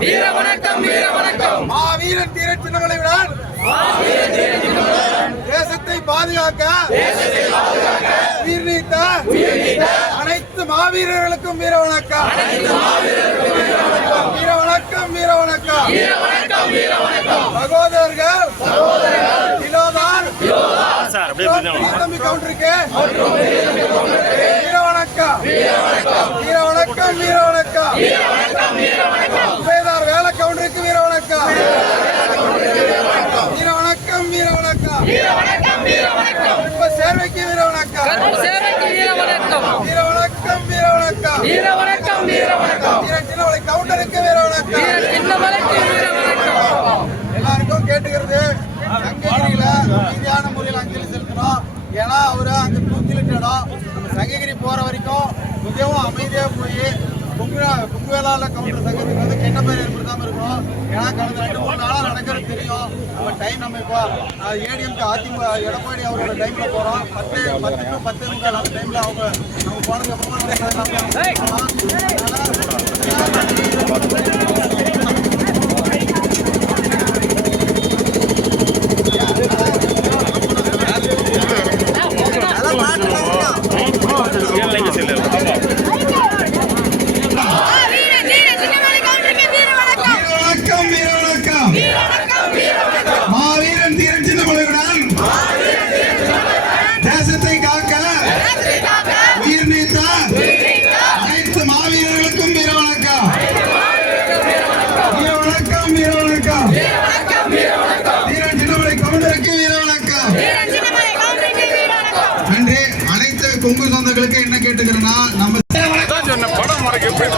வீர வணக்கம் வீர வணக்கம் மாவீரன் தீரன் சின்னமலையுடன் தேசத்தை பாதுகாக்க உயிர் நீத்த அனைத்து மாவீரர்களுக்கும் வீர வணக்கம் வீர வணக்கம் வீர வணக்கம் சகோதரர்கள் தம்பி கவுண்டருக்கு வீர வணக்கம் வீர வணக்கம் வீர வணக்கம் சுபேதார் வேலை கவுண்டருக்கு வீர வணக்கம் வீர வணக்கம் வீர வணக்கம் இப்ப சேர்வைக்கு வீர வணக்கம் வீர வணக்கம் வீர வணக்கம் வீர வணக்கம் சின்னமலை கவுண்டருக்கு வீர வணக்கம் எல்லாருக்கும் கேட்டுக்கிறது சங்ககிரியில அமைதியான முறையில் அஞ்சலி செலுத்தணும். ஏன்னா அவரு அங்க தூக்கிலிட்ட இடம் சங்ககிரி போற வரைக்கும் மிகவும் அமைதியா போய் பொங்குவேலால கவுண்டர் சங்கத்துக்கு வந்து கெட்ட பேர் ஏற்படுத்தாம இருக்கணும். ஏன்னா கடந்த 2-3 நாளா நடக்கிறது தெரியும். நம்ம டைம் நம்ம இப்போ ஏடிஎம்க்கு அதிமுக எடப்பாடி அவரோட டைம்ல போறோம். 10 அந்த டைம்ல அவங்க நம்ம போனதுக்கு அப்புறமா மாவீரன் தீரன் சின்னமலையுடன் தேசத்தை காக்க உயிர் நீத்த அனைத்து மாவீரர்களுக்கும் வீர வணக்கம் வீர வணக்கம் வீர வணக்கம் தீரன் சின்னமலை கவுண்டருக்கு வீர வணக்கம் நன்றி. அனைத்து கொங்கு சொந்தங்களுக்கு என்ன கேட்டுக்கிறேன்னா நம்ம படம் எப்படி